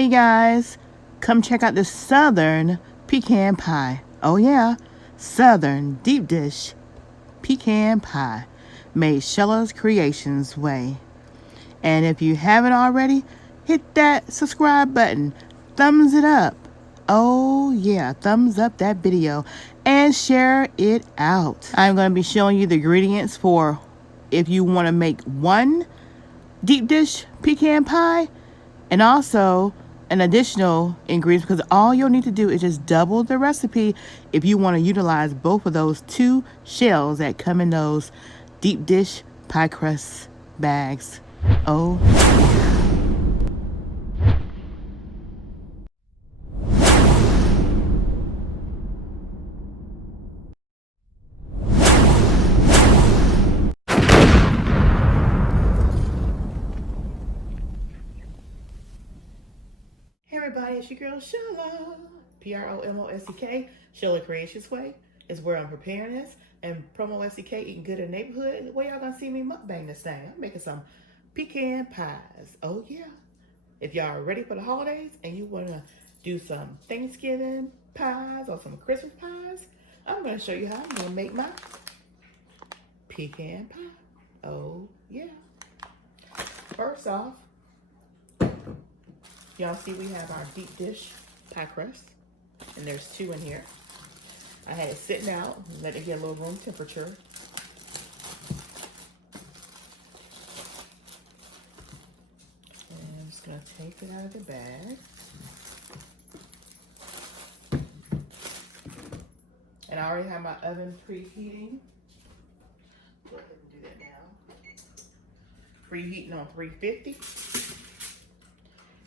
Hey guys, come check out the Southern pecan pie. Oh yeah, Southern deep dish pecan pie made Shella's Creations way. And if you haven't already, hit that subscribe button, thumbs it up. Oh yeah, thumbs up that video and share it out. I'm going to be showing you the ingredients for if you want to make one deep dish pecan pie and also an additional ingredient, because all you'll need to do is just double the recipe if you want to utilize both of those two shells that come in those deep dish pie crust bags. Oh, hey everybody, it's your girl Shella. PromoSTK, Shella Creations Way is where I'm preparing this. And PromoSTK, eating good in the neighborhood. Where y'all gonna see me mukbang this thing? I'm making some pecan pies. Oh yeah. If y'all are ready for the holidays and you wanna do some Thanksgiving pies or some Christmas pies, I'm gonna show you how I'm gonna make my pecan pie. Oh yeah. First off, y'all see we have our deep dish pie crust, and there's two in here. I had it sitting out, let it get a little room temperature. And I'm just gonna take it out of the bag. And I already have my oven preheating. Go ahead and do that now. Preheating on 350.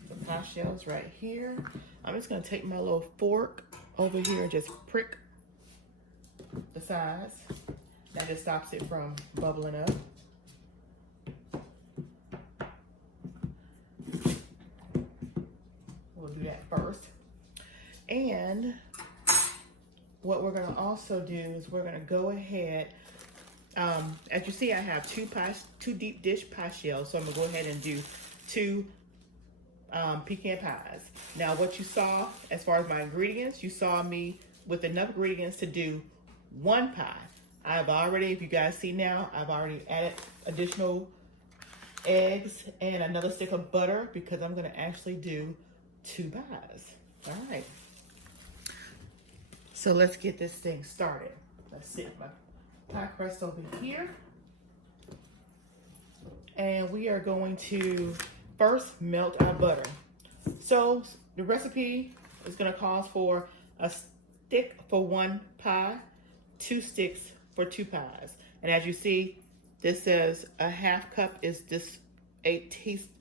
The pie shells right here. I'm just gonna take my little fork over here and just prick the sides. That just stops it from bubbling up. We'll do that first. And what we're gonna also do is we're gonna go ahead, as you see, I have two deep dish pie shells, so I'm gonna go ahead and do two pecan pies. Now what you saw as far as my ingredients, you saw me with enough ingredients to do one pie. I've already, if you guys see now, I've already added additional eggs and another stick of butter because I'm gonna actually do two pies. All right. So let's get this thing started. Let's sit my pie crust over here. And we are going to first melt our butter. So the recipe is gonna call for a stick for one pie, 2 sticks for 2 pies. And as you see, this says a half cup is this 8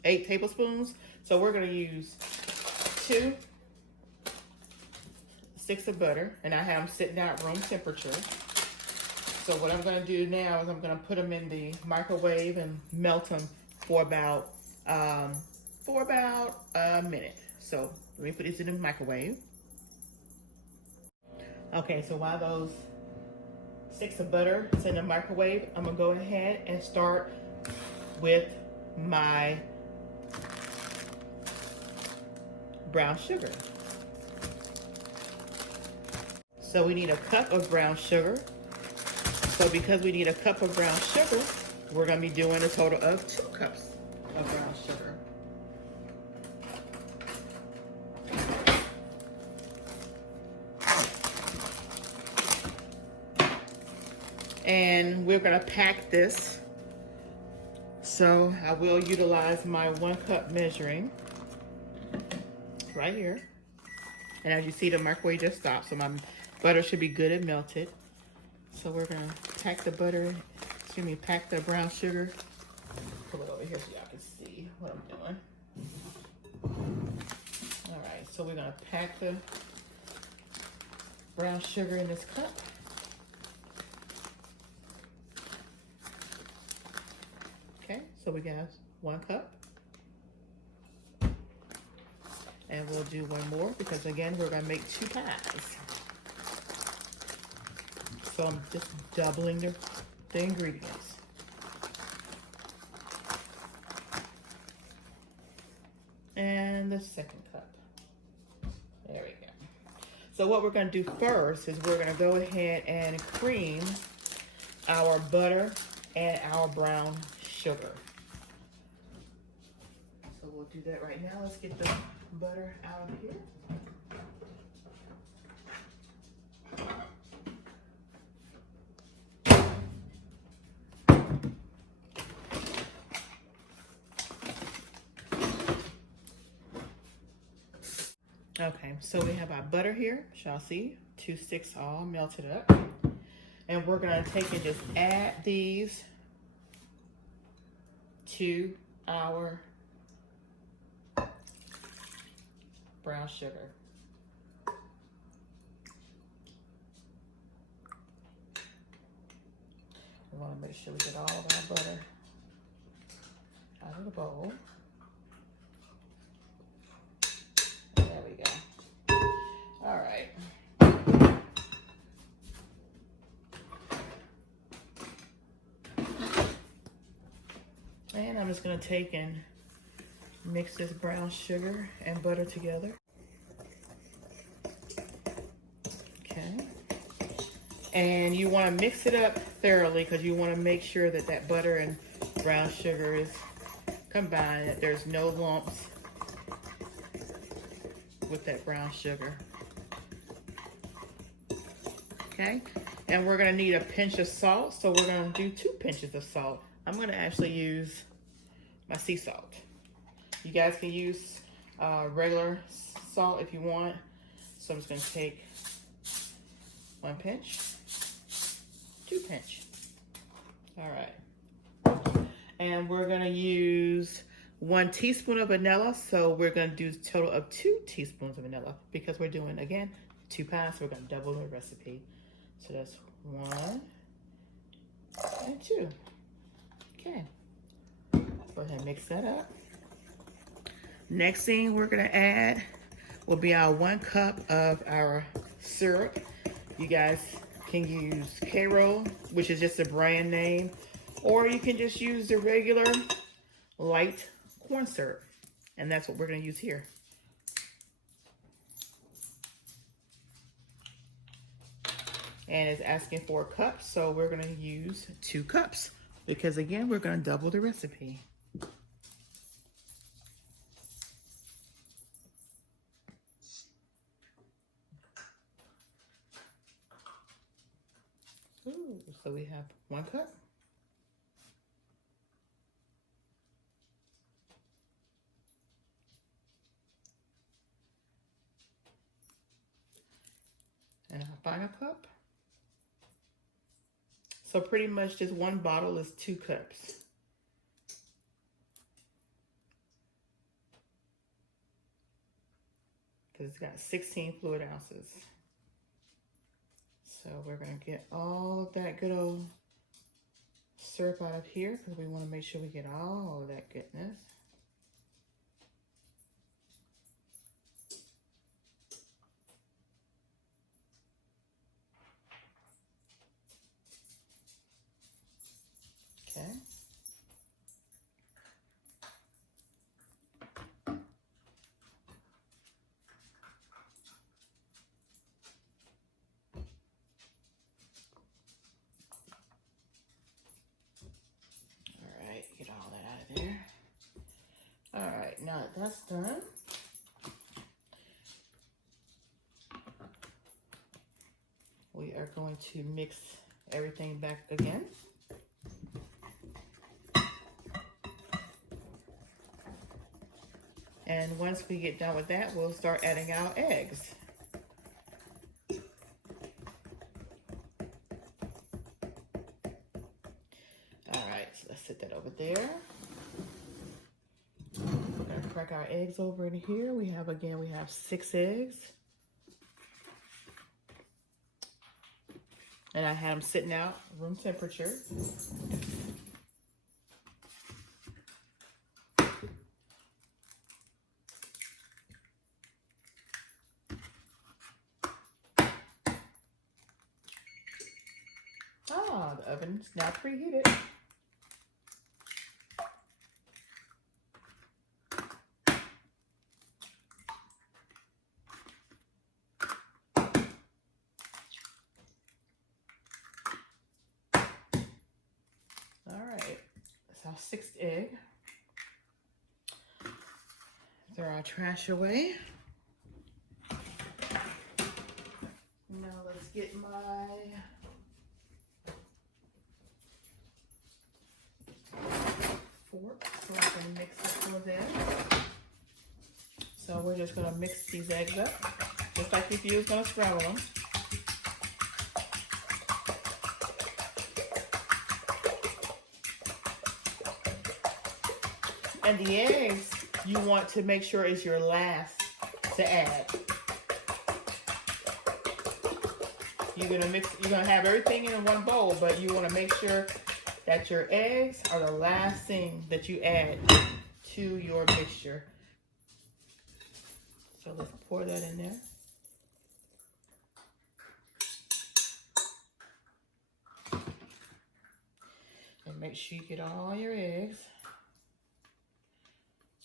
tablespoons. So we're gonna use 2 sticks of butter, and I have them sitting out room temperature. So what I'm gonna do now is I'm gonna put them in the microwave and melt them for about a minute. So let me put these in the microwave. Okay, so while those sticks of butter is in the microwave, I'm gonna go ahead and start with my brown sugar. So we need a cup of brown sugar. So because we need a cup of brown sugar, we're gonna be doing a total of 2 cups of brown sugar. And we're gonna pack this. So I will utilize my 1 cup measuring right here. And as you see, the microwave just stopped, so my butter should be good and melted. So we're gonna pack the butter, pack the brown sugar. Pull it over here so y'all can see what I'm doing. All right, so we're gonna pack the brown sugar in this cup. Okay, so we got 1 cup. And we'll do 1 more because again, we're gonna make 2 pies. So I'm just doubling the ingredients. And the second cup. There we go. So what we're going to do first is we're going to go ahead and cream our butter and our brown sugar. So we'll do that right now. Let's get the butter out of here. Okay, so we have our butter here, shall see, 2 sticks all melted up. And we're gonna take and just add these to our brown sugar. We wanna make sure we get all of our butter out of the bowl. There we go. All right. And I'm just gonna take and mix this brown sugar and butter together. Okay. And you wanna mix it up thoroughly because you wanna make sure that that butter and brown sugar is combined, that there's no lumps with that brown sugar. Okay, and we're gonna need a pinch of salt, so we're gonna do 2 pinches of salt. I'm gonna actually use my sea salt. You guys can use regular salt if you want. So I'm just gonna take 1 pinch, 2 pinch. All right, and we're gonna use 1 teaspoon of vanilla, so we're gonna do a total of 2 teaspoons of vanilla because we're doing, again, 2 pies, so we're gonna double the recipe. So that's 1 and 2. Okay, go ahead and mix that up. Next thing we're gonna add will be our 1 cup of our syrup. You guys can use Karo, which is just a brand name, or you can just use the regular light corn syrup, and that's what we're going to use here. And it's asking for a cup, so we're going to use 2 cups because, again, we're going to double the recipe. Ooh, so we have 1 cup. And our final cup. So pretty much just 1 bottle is 2 cups. Because it's got 16 fluid ounces. So we're gonna get all of that good old syrup out of here because we wanna make sure we get all of that goodness. Okay. All right, get all that out of there. All right, now that that's done, we are going to mix everything back again. And once we get done with that, we'll start adding our eggs. All right, so let's set that over there. We're gonna crack our eggs over in here. We have 6 eggs. And I had them sitting out room temperature. Ah, the oven's now preheated. sixth egg. Throw our trash away. Now let's get my fork so I can mix up those eggs. So we're just going to mix these eggs up, just like if you was going to scramble them. And the eggs, you want to make sure is your last to add. You're gonna have everything in one bowl, but you want to make sure that your eggs are the last thing that you add to your mixture. So let's pour that in there. And make sure you get all your eggs.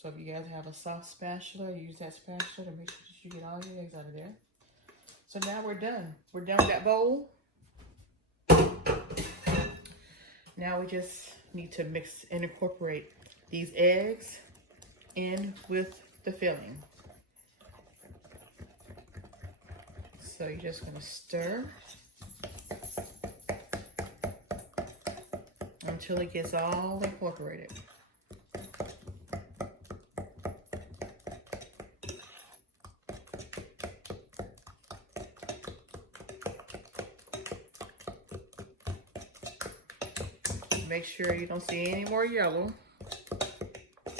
So if you guys have a soft spatula, use that spatula to make sure that you get all your eggs out of there. So now we're done. We're done with that bowl. Now we just need to mix and incorporate these eggs in with the filling. So you're just gonna stir until it gets all incorporated. Make sure you don't see any more yellow.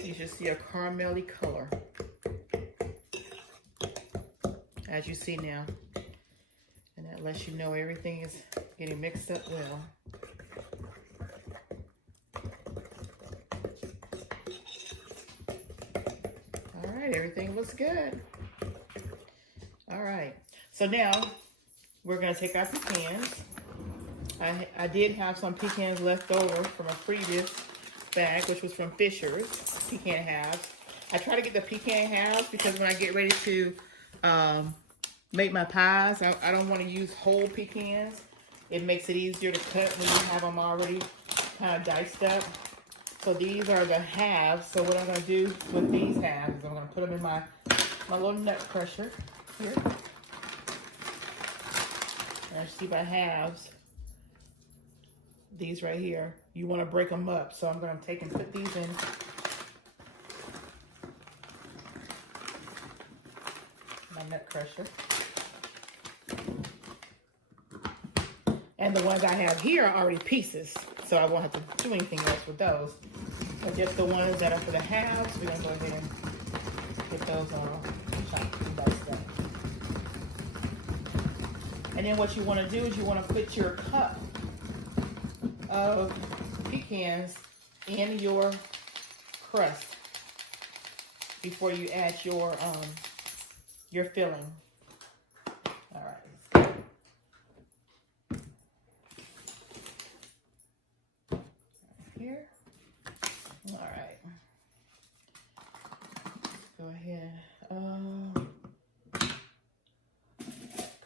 You should see a caramelly color, as you see now. And that lets you know everything is getting mixed up well. All right, everything looks good. All right, so now we're gonna take our pecans. I did have some pecans left over from a previous bag, which was from Fisher's pecan halves. I try to get the pecan halves because when I get ready to make my pies, I don't want to use whole pecans. It makes it easier to cut when you have them already kind of diced up. So these are the halves. So what I'm going to do with these halves is I'm going to put them in my little nut crusher here. And I see my halves. These right here, you want to break them up. So I'm going to take and put these in my nut crusher. And the ones I have here are already pieces, so I won't have to do anything else with those. But just the ones that are for the halves, we're going to go ahead and get those all chopped and diced up. And then what you want to do is you want to put your cup of pecans in your crust before you add your filling. All right, let's go. Here. All right. Let's go ahead.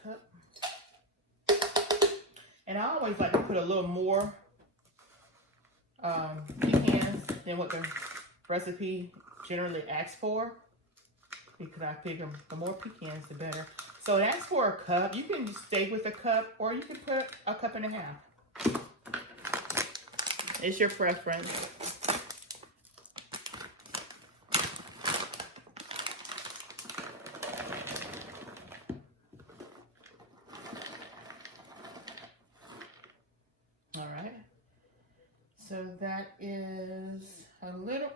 Cup. And I always like to put a little more pecans than what the recipe generally asks for, because I figure the more pecans the better. So it asks for a cup. You can stay with a cup, or you can put a cup and a half. It's your preference. All right. So that is a little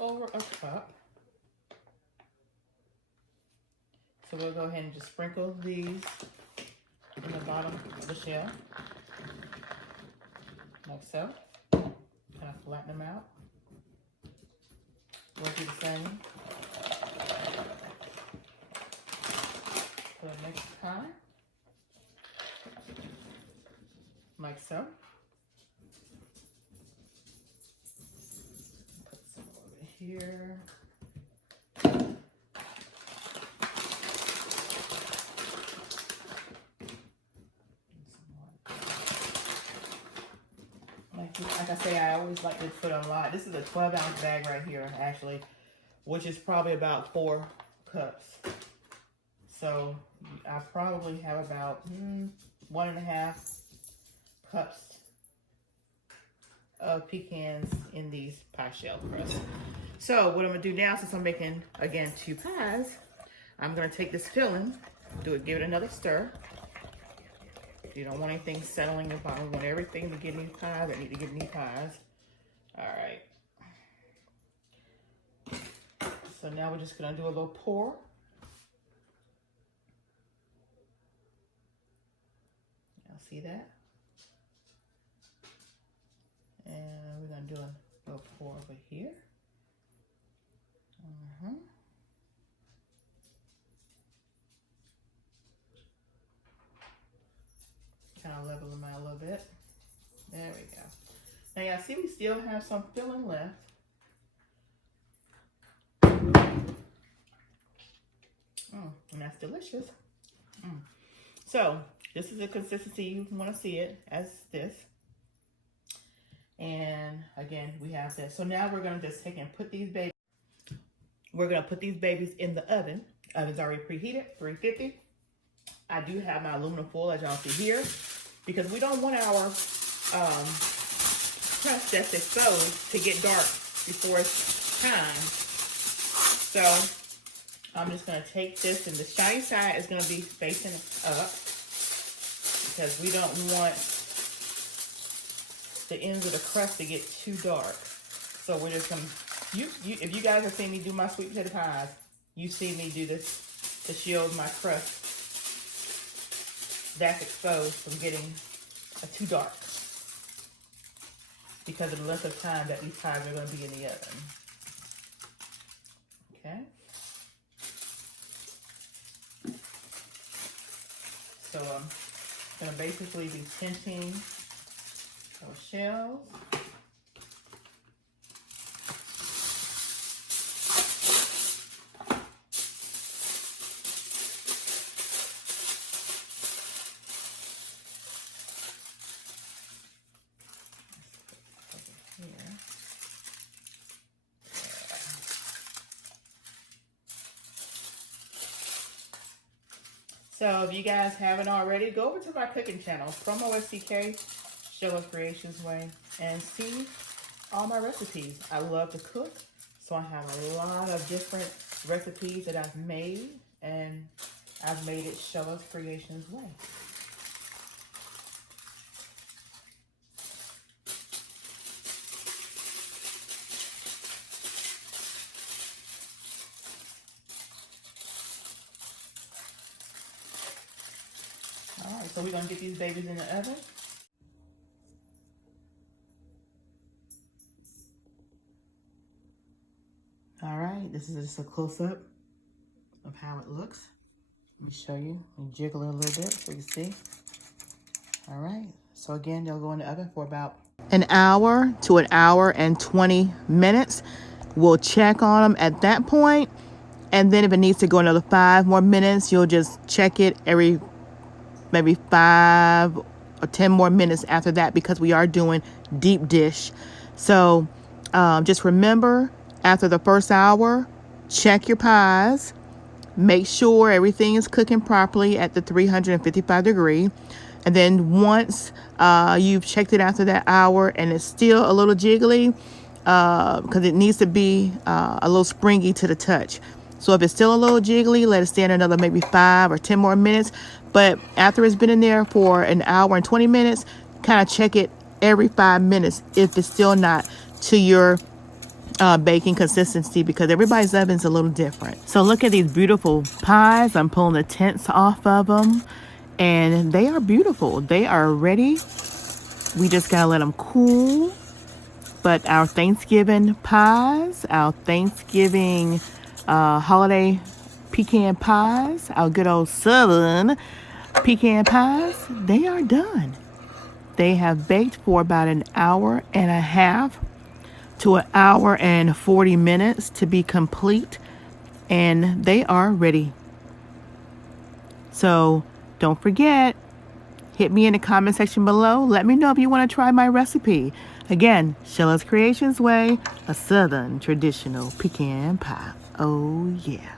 over a cup. So we'll go ahead and just sprinkle these in the bottom of the shell, like so. Kind of flatten them out. We'll do the same for the next time, like so. Put some over here. Like like I say, I always like to put a lot. This is a 12-ounce bag right here, actually, which is probably about 4 cups. So I probably have about 1.5 cups of pecans in these pie shell crusts. So what I'm gonna do now, since I'm making again 2 pies, I'm gonna take this filling, give it another stir. You don't want anything settling in the bottom. You want everything to get in these pies that need to get in these pies. All right. So now we're just gonna do a little pour. Y'all see that? And we're gonna do a little pour over here. Kind of level them out a little bit. There we go. Now y'all see we still have some filling left. And that's delicious. So this is the consistency you want to see it as this. And again, we have this. So now we're going to just take and put these babies. We're going to put these babies in the oven. Oven's already preheated, 350. I do have my aluminum foil, as y'all see here, because we don't want our crust that's exposed to get dark before it's time. So I'm just going to take this, and the shiny side is going to be facing up because we don't want the ends of the crust to get too dark. So we're just going to, if you guys have seen me do my sweet potato pies, you see me do this to shield my crust that's exposed from getting too dark because of the length of time that these pies are going to be in the oven. Okay. So I'm going to basically be tinting those shells. So if you guys haven't already, go over to my cooking channel, PromoSTK, Shella's Creations Way, and see all my recipes. I love to cook, so I have a lot of different recipes that I've made, and I've made it Shella's Creations Way. All right, so we're gonna get these babies in the oven. All right, this is just a close-up of how it looks. Let me show you. Let me jiggle it a little bit so you see. All right, so again, they'll go in the oven for about an hour to an hour and 20 minutes. We'll check on them at that point, and then if it needs to go another 5 more minutes, you'll just check it every maybe 5 or 10 more minutes after that, because we are doing deep dish. So just remember, after the first hour, check your pies. Make sure everything is cooking properly at the 355 degree. And then once you've checked it after that hour and it's still a little jiggly, because it needs to be a little springy to the touch. So if it's still a little jiggly, let it stand another maybe 5 or 10 more minutes. But after it's been in there for an hour and 20 minutes, kind of check it every 5 minutes if it's still not to your baking consistency, because everybody's oven's a little different. So look at these beautiful pies. I'm pulling the tents off of them, and they are beautiful. They are ready. We just gotta let them cool. But our Thanksgiving pies, our Thanksgiving holiday pecan pies, our good old southern pecan pies, they are done. They have baked for about an hour and a half to an hour and 40 minutes to be complete, and they are ready. So don't forget, Hit me in the comment section below. Let me know if you want to try my recipe. Again, Shella's Creations Way, a Southern traditional pecan pie. Oh yeah.